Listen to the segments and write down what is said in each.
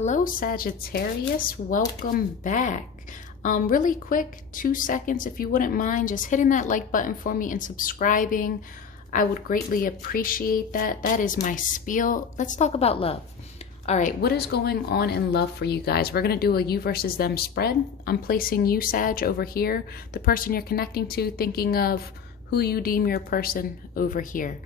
Hello Sagittarius, welcome back. Really quick, 2 seconds if you wouldn't mind just hitting that like button for me and subscribing. I would greatly appreciate that. That is my spiel. Let's talk about love. All right, what is going on in love for you guys? We're gonna do a you versus them spread. I'm placing you, Sag, over here, the person you're connecting to, thinking of who you deem your person over here.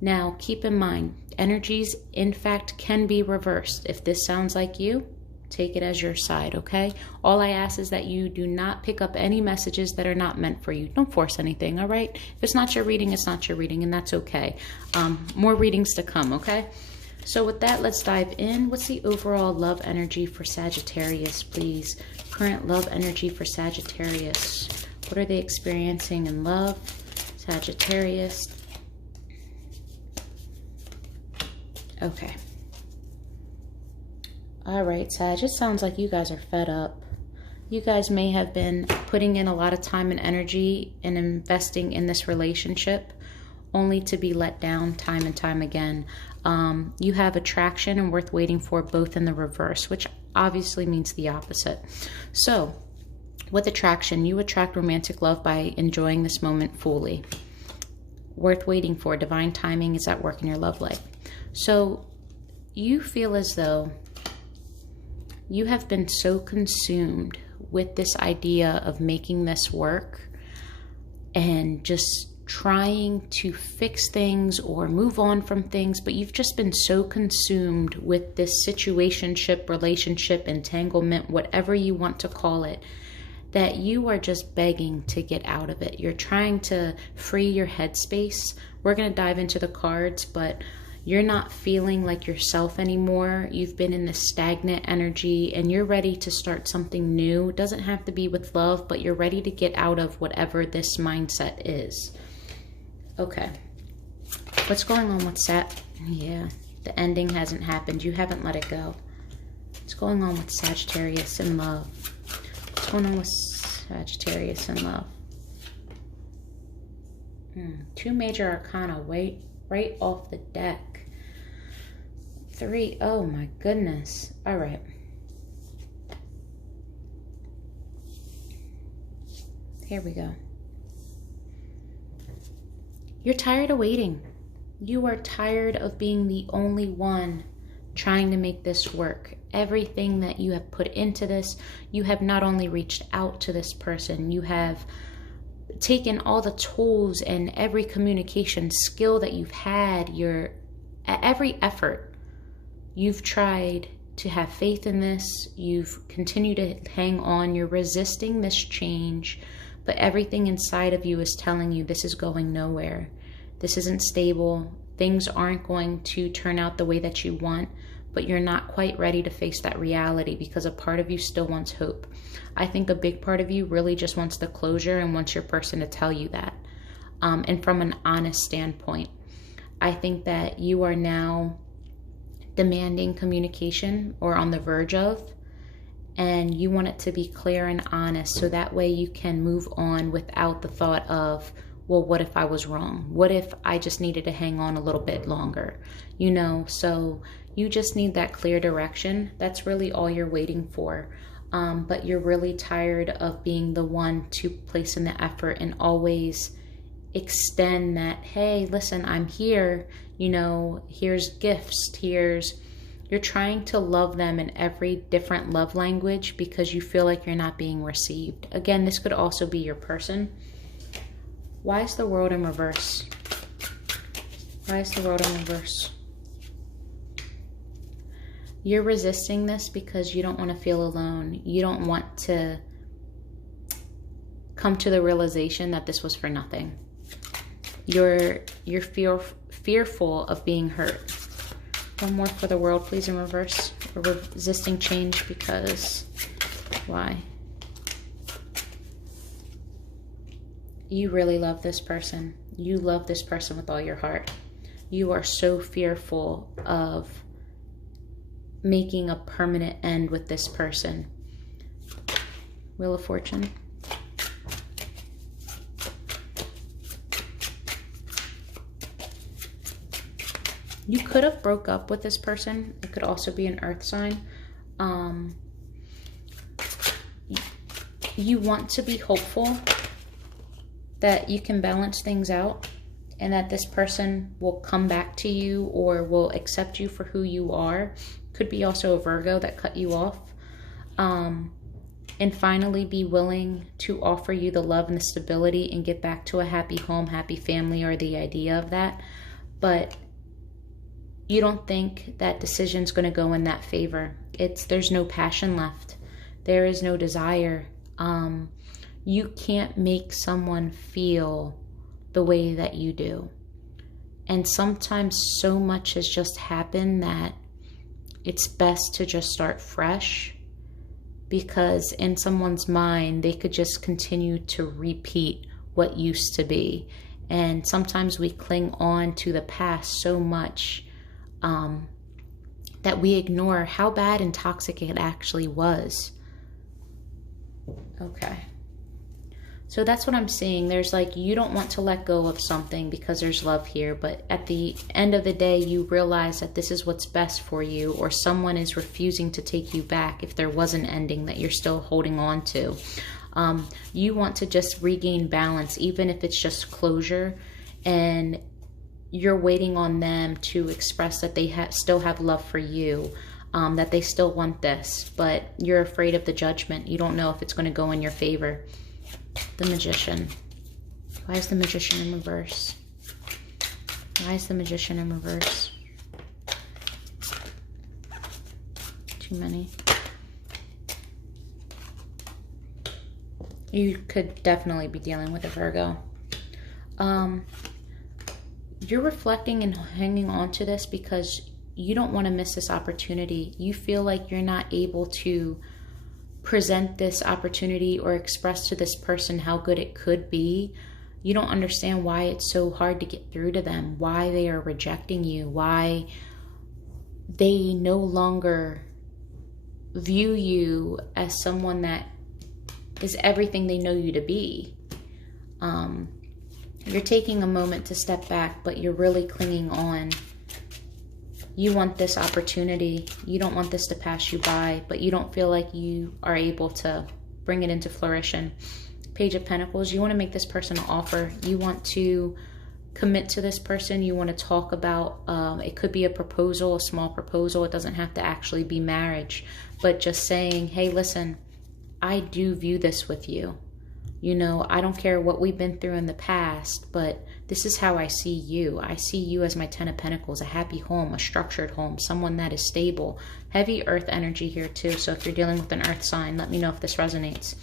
Now, keep in mind, energies, in fact, can be reversed. If this sounds like you, take it as your side, okay? All I ask is that you do not pick up any messages that are not meant for you. Don't force anything, all right? If it's not your reading, it's not your reading, and that's okay. More readings to come, okay? So with that, let's dive in. What's the overall love energy for Sagittarius, please? Current love energy for Sagittarius. What are they experiencing in love? Sagittarius. Okay. All right, Sag, it sounds like you guys are fed up. You guys may have been putting in a lot of time and energy and investing in this relationship only to be let down time and time again. You have attraction and worth waiting for, both in the reverse, which obviously means the opposite. So with attraction, you attract romantic love by enjoying this moment fully. Worth waiting for, divine timing is at work in your love life. So you feel as though you have been so consumed with this idea of making this work and just trying to fix things or move on from things, but you've just been so consumed with this situationship, relationship, entanglement, whatever you want to call it, that you are just begging to get out of it. You're trying to free your headspace. We're going to dive into the cards, but you're not feeling like yourself anymore. You've been in this stagnant energy and you're ready to start something new. It doesn't have to be with love, but you're ready to get out of whatever this mindset is. Okay. What's going on with Yeah, the ending hasn't happened. You haven't let it go. What's going on with Sagittarius in love? What's going on with Sagittarius in love? Two major arcana, right off the deck. 3, oh my goodness. All right. Here we go. You're tired of waiting. You are tired of being the only one trying to make this work. Everything that you have put into this, you have not only reached out to this person, you have taken all the tools and every communication skill that you've had, every effort. You've tried to have faith in this. You've continued to hang on. You're resisting this change, but everything inside of you is telling you this is going nowhere. This isn't stable. Things aren't going to turn out the way that you want, but you're not quite ready to face that reality because a part of you still wants hope. I think a big part of you really just wants the closure and wants your person to tell you that. And from an honest standpoint, I think that you are now demanding communication or on the verge of, and you want it to be clear and honest so that way you can move on without the thought of, well, what if I was wrong? What if I just needed to hang on a little bit longer? You know, so you just need that clear direction. That's really all you're waiting for. But you're really tired of being the one to place in the effort and always extend that, hey, listen, I'm here, you know, here's gifts, you're trying to love them in every different love language because you feel like you're not being received. Again, this could also be your person. Why is the world in reverse? Why is the world in reverse? You're resisting this because you don't want to feel alone. You don't want to come to the realization that this was for nothing. You're fearful of being hurt. One more for the world, please, in reverse. We're resisting change because why? You really love this person. You love this person with all your heart. You are so fearful of making a permanent end with this person. Wheel of Fortune. You could have broke up with this person. It could also be an earth sign. You want to be hopeful that you can balance things out and that this person will come back to you or will accept you for who you are. Could be also a Virgo that cut you off. And finally be willing to offer you the love and the stability and get back to a happy home, happy family, or the idea of that. But you don't think that decision's going to go in that favor. There's no passion left. There is no desire. You can't make someone feel the way that you do. And sometimes so much has just happened that it's best to just start fresh, because in someone's mind, they could just continue to repeat what used to be. And sometimes we cling on to the past so much that we ignore how bad and toxic it actually was. Okay. So that's what I'm seeing. There's like, you don't want to let go of something because there's love here, but at the end of the day, you realize that this is what's best for you, or someone is refusing to take you back if there was an ending that you're still holding on to. You want to just regain balance, even if it's just closure, and you're waiting on them to express that they still have love for you, that they still want this, but you're afraid of the judgment. You don't know if it's going to go in your favor. The Magician. Why is the Magician in reverse? Why is the Magician in reverse? Too many. You could definitely be dealing with a Virgo. You're reflecting and hanging on to this because you don't want to miss this opportunity. You feel like you're not able to present this opportunity or express to this person how good it could be. You don't understand why it's so hard to get through to them, why they are rejecting you, why they no longer view you as someone that is everything they know you to be. You're taking a moment to step back, but you're really clinging on. You want this opportunity. You don't want this to pass you by, but you don't feel like you are able to bring it into fruition. Page of Pentacles, you want to make this person an offer. You want to commit to this person. You want to talk about, it could be a proposal, a small proposal. It doesn't have to actually be marriage, but just saying, hey, listen, I do view this with you. You know, I don't care what we've been through in the past, but this is how I see you. I see you as my Ten of Pentacles, a happy home, a structured home, someone that is stable. Heavy earth energy here too. So if you're dealing with an earth sign, let me know if this resonates.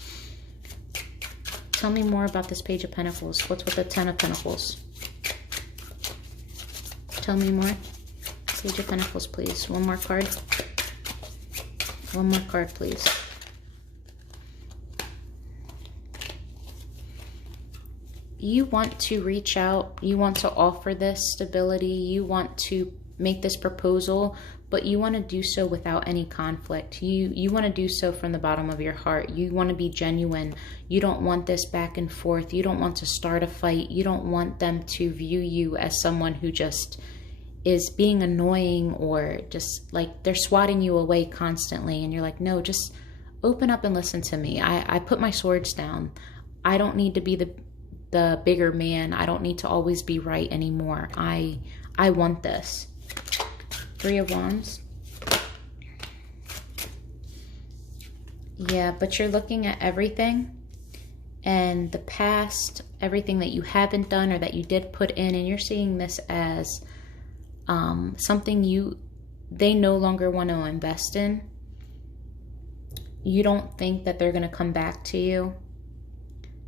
Tell me more about this Page of Pentacles. What's with the Ten of Pentacles? Tell me more. Page of Pentacles, please. One more card. One more card, please. You want to reach out, you want to offer this stability, you want to make this proposal, but you want to do so without any conflict. You want to do so from the bottom of your heart. You want to be genuine. You don't want this back and forth. You don't want to start a fight. You don't want them to view you as someone who just is being annoying or just like they're swatting you away constantly. And you're like, no, just open up and listen to me. I put my swords down. I don't need to be the bigger man. I don't need to always be right anymore. I want this. Three of Wands. Yeah, but you're looking at everything and the past, everything that you haven't done or that you did put in, and you're seeing this as something they no longer want to invest in. You don't think that they're going to come back to you.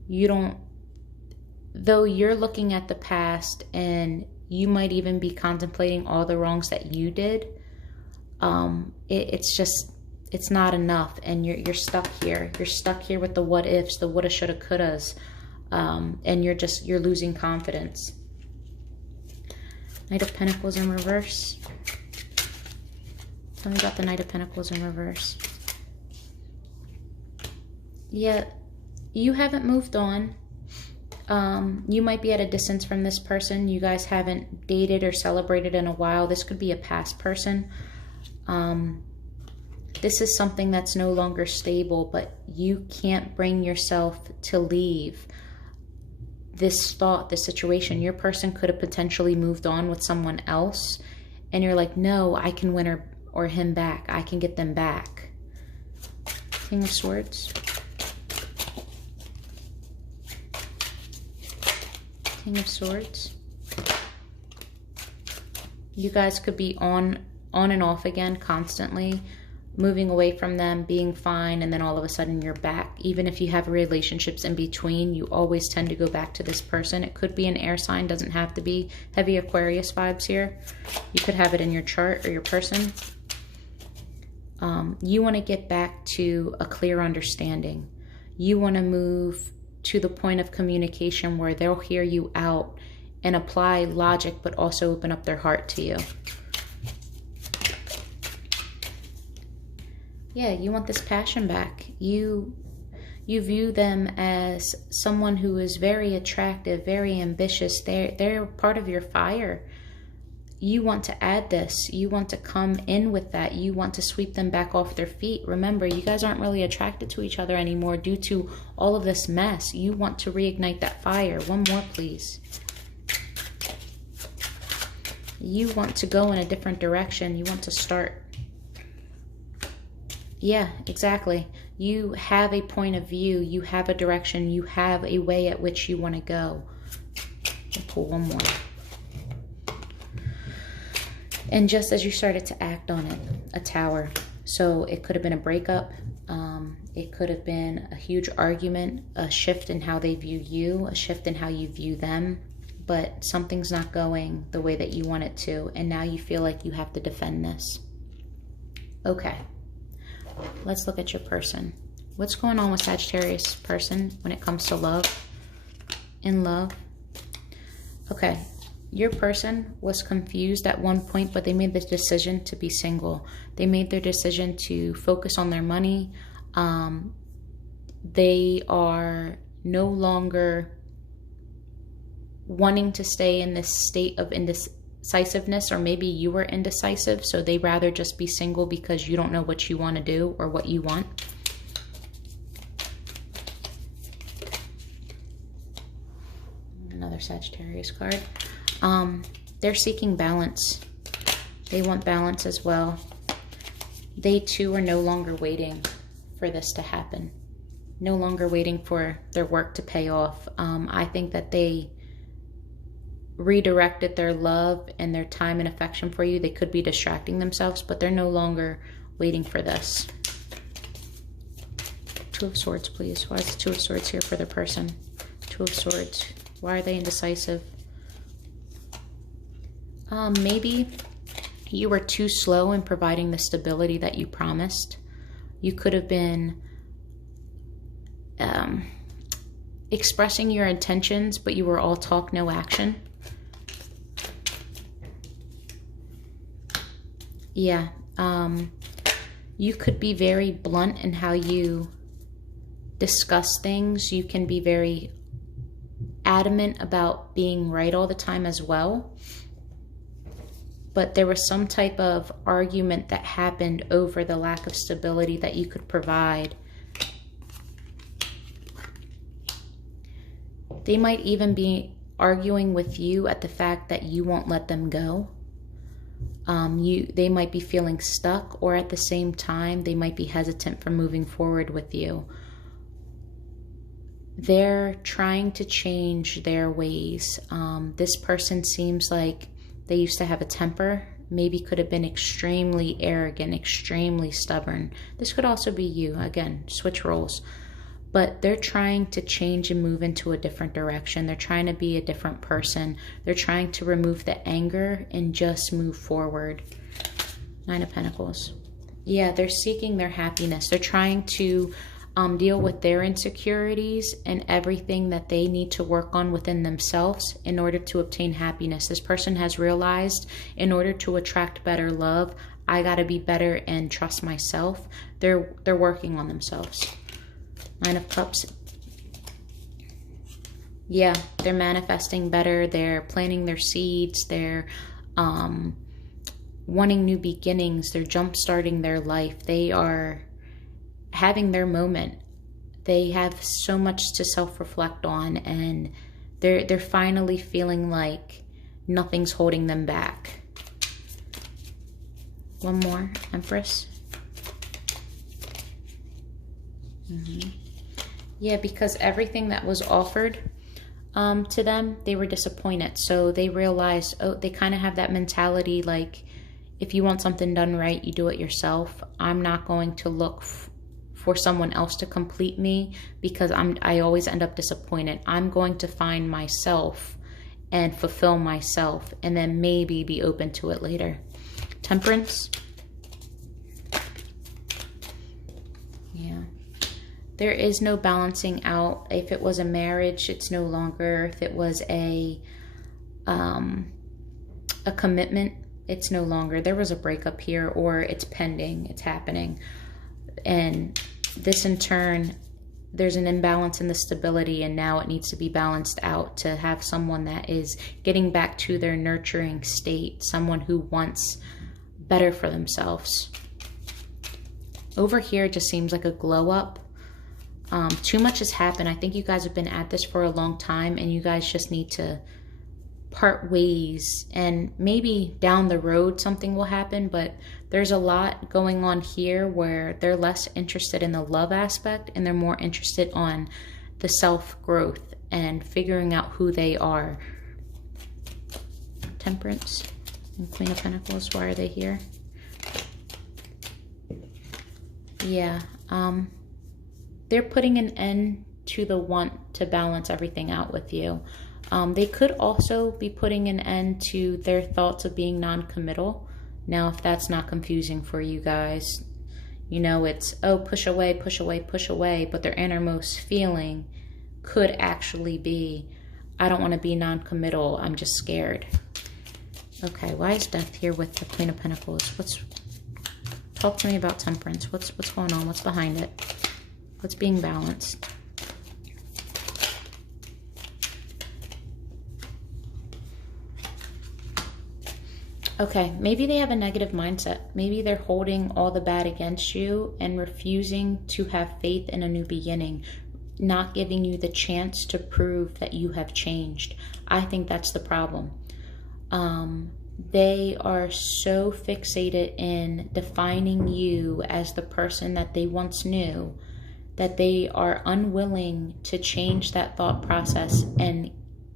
You don't. Though you're looking at the past and you might even be contemplating all the wrongs that you did, it's not enough, and you're stuck here. You're stuck here with the what ifs, the woulda, shoulda, couldas, and you're losing confidence. Knight of Pentacles in reverse. Tell me about the Knight of Pentacles in reverse. Yeah, you haven't moved on. You might be at a distance from this person. You guys haven't dated or celebrated in a while. This could be a past person. This is something that's no longer stable, but you can't bring yourself to leave this thought, this situation. Your person could have potentially moved on with someone else, and you're like, no, I can win her or him back. I can get them back. King of Swords. King of Swords. You guys could be on and off again constantly, moving away from them, being fine, and then all of a sudden you're back. Even if you have relationships in between, you always tend to go back to this person. It could be an air sign, doesn't have to be. Heavy Aquarius vibes here. You could have it in your chart or your person. You want to get back to a clear understanding. You want to move to the point of communication where they'll hear you out and apply logic, but also open up their heart to you. Yeah, you want this passion back. You view them as someone who is very attractive, very ambitious. They're part of your fire. You want to add this. You want to come in with that. You want to sweep them back off their feet. Remember, you guys aren't really attracted to each other anymore due to all of this mess. You want to reignite that fire. One more, please. You want to go in a different direction. You want to start. Yeah, exactly. You have a point of view. You have a direction. You have a way at which you want to go. I'll pull one more. And just as you started to act on it, a Tower. So it could have been a breakup. It could have been a huge argument, a shift in how they view you, a shift in how you view them. But something's not going the way that you want it to. And now you feel like you have to defend this. Okay. Let's look at your person. What's going on with Sagittarius person when it comes to love? In love. Okay. Your person was confused at one point, but they made the decision to be single. They made their decision to focus on their money. They are no longer wanting to stay in this state of indecisiveness, or maybe you were indecisive, so they rather just be single because you don't know what you want to do or what you want. Another Sagittarius card. They're seeking balance. They want balance as well. They too are no longer waiting for this to happen. No longer waiting for their work to pay off. I think that they redirected their love and their time and affection for you. They could be distracting themselves, but they're no longer waiting for this. Two of Swords, please. Why is the Two of Swords here for their person? Two of Swords. Why are they indecisive? Maybe you were too slow in providing the stability that you promised. You could have been expressing your intentions, but you were all talk, no action. Yeah. You could be very blunt in how you discuss things. You can be very adamant about being right all the time as well. But there was some type of argument that happened over the lack of stability that you could provide. They might even be arguing with you at the fact that you won't let them go. They might be feeling stuck, or at the same time, they might be hesitant from moving forward with you. They're trying to change their ways. This person seems like they used to have a temper, maybe could have been extremely arrogant, extremely stubborn. This could also be you. Again, switch roles. But they're trying to change and move into a different direction. They're trying to be a different person. They're trying to remove the anger and just move forward. Nine of Pentacles. Yeah, they're seeking their happiness. They're trying to deal with their insecurities and everything that they need to work on within themselves in order to obtain happiness. This person has realized in order to attract better love, I got to be better and trust myself. They're working on themselves. Nine of Cups. Yeah, they're manifesting better. They're planting their seeds. They're wanting new beginnings. They're jump-starting their life. They are having their moment. They have so much to self-reflect on, and they're finally feeling like nothing's holding them back. One more, Empress. Yeah, because everything that was offered to them, they were disappointed. So they realized, oh, they kind of have that mentality like, if you want something done right, you do it yourself. I'm not going to look for someone else to complete me, because I always end up disappointed. I'm going to find myself and fulfill myself, and then maybe be open to it later. Temperance. Yeah. There is no balancing out. If it was a marriage, it's no longer. If it was a commitment, it's no longer. There was a breakup here, or it's pending, it's happening. And this in turn, there's an imbalance in the stability, and now it needs to be balanced out to have someone that is getting back to their nurturing state, someone who wants better for themselves. Over here, it just seems like a glow up. Too much has happened. I think you guys have been at this for a long time, and you guys just need to part ways, and maybe down the road something will happen, but there's a lot going on here where they're less interested in the love aspect, and they're more interested on the self-growth and figuring out who they are. Temperance and Queen of Pentacles, why are they here? Yeah, they're putting an end to the want to balance everything out with you. They could also be putting an end to their thoughts of being non-committal. Now, if that's not confusing for you guys, you know, it's, oh, push away, push away, push away. But their innermost feeling could actually be, I don't want to be non-committal. I'm just scared. Okay, why is Death here with the Queen of Pentacles? Talk to me about Temperance. What's going on? What's behind it? What's being balanced? Okay, maybe they have a negative mindset. Maybe they're holding all the bad against you and refusing to have faith in a new beginning, not giving you the chance to prove that you have changed. I think that's the problem. They are so fixated in defining you as the person that they once knew that they are unwilling to change that thought process and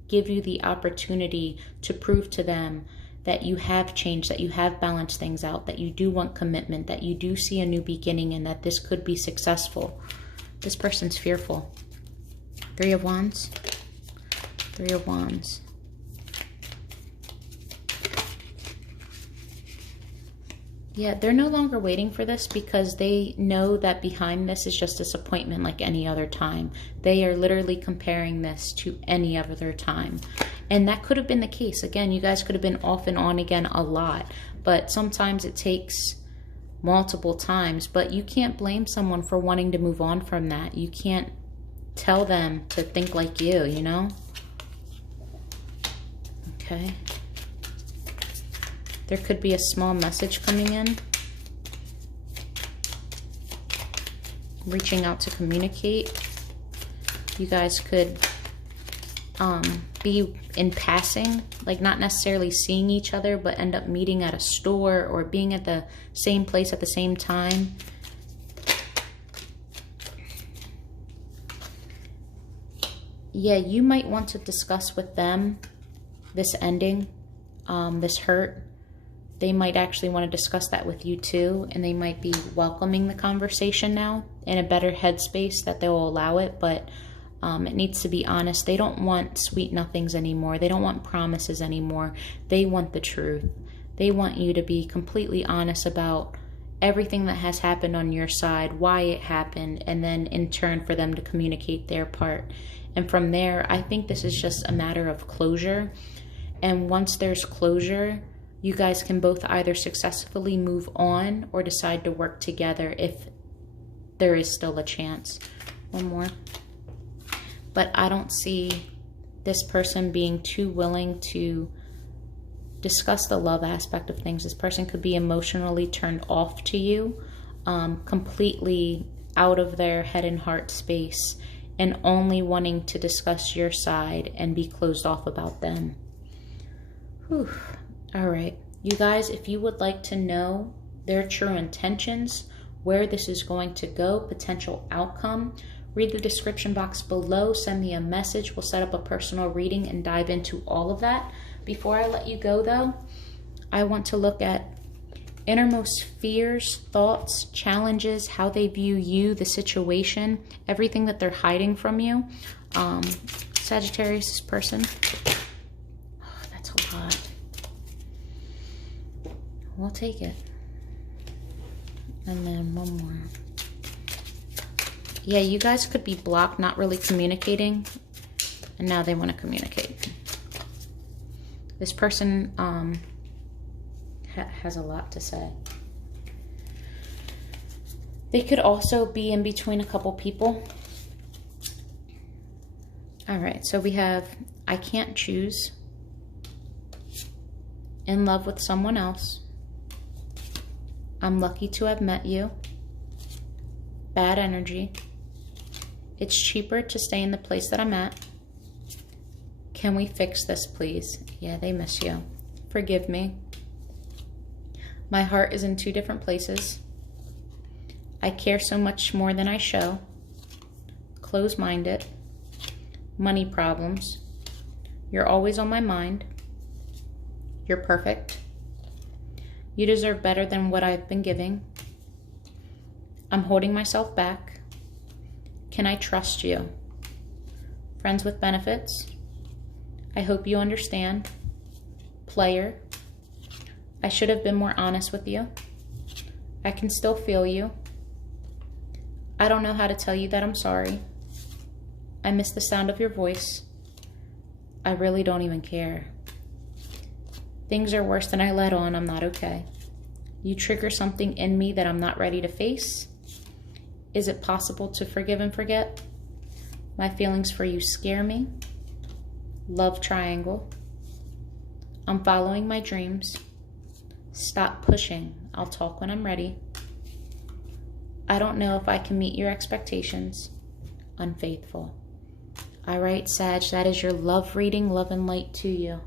give you the opportunity to prove to them that you have changed, that you have balanced things out, that you do want commitment, that you do see a new beginning, and that this could be successful. This person's fearful. Three of Wands. Three of Wands. Yeah, they're no longer waiting for this because they know that behind this is just disappointment like any other time. They are literally comparing this to any other time. And that could have been the case. Again, you guys could have been off and on again a lot. But sometimes it takes multiple times. But you can't blame someone for wanting to move on from that. You can't tell them to think like you, you know? Okay. There could be a small message coming in. Reaching out to communicate. You guys could be in passing, like not necessarily seeing each other, but end up meeting at a store or being at the same place at the same time. Yeah, you might want to discuss with them this ending, this hurt. They might actually want to discuss that with you too, and they might be welcoming the conversation now in a better headspace that they'll allow it, but it needs to be honest. They don't want sweet nothings anymore. They don't want promises anymore. They want the truth. They want you to be completely honest about everything that has happened on your side, why it happened, and then in turn for them to communicate their part. And from there, I think this is just a matter of closure. And once there's closure, you guys can both either successfully move on or decide to work together if there is still a chance. One more. But I don't see this person being too willing to discuss the love aspect of things. This person could be emotionally turned off to you, completely out of their head and heart space, and only wanting to discuss your side and be closed off about them. Whew. All right. You guys, if you would like to know their true intentions, where this is going to go, potential outcome, read the description box below, send me a message. We'll set up a personal reading and dive into all of that. Before I let you go though, I want to look at innermost fears, thoughts, challenges, how they view you, the situation, everything that they're hiding from you. Sagittarius person. Oh, that's a lot. We'll take it. And then one more. Yeah, you guys could be blocked, not really communicating, and now they want to communicate. This person has a lot to say. They could also be in between a couple people. All right, so we have I can't choose, in love with someone else, I'm lucky to have met you, bad energy, it's cheaper to stay in the place that I'm at, can we fix this please? Yeah, they miss you. Forgive me. My heart is in two different places. I care so much more than I show. Close-minded. Money problems. You're always on my mind. You're perfect. You deserve better than what I've been giving. I'm holding myself back. Can I trust you? Friends with benefits. I hope you understand. Player. I should have been more honest with you. I can still feel you. I don't know how to tell you that I'm sorry. I miss the sound of your voice. I really don't even care. Things are worse than I let on. I'm not okay. You trigger something in me that I'm not ready to face. Is it possible to forgive and forget? My feelings for you scare me. Love triangle. I'm following my dreams. Stop pushing. I'll talk when I'm ready. I don't know if I can meet your expectations. Unfaithful. All right, Sag, that is your love reading. Love and light to you.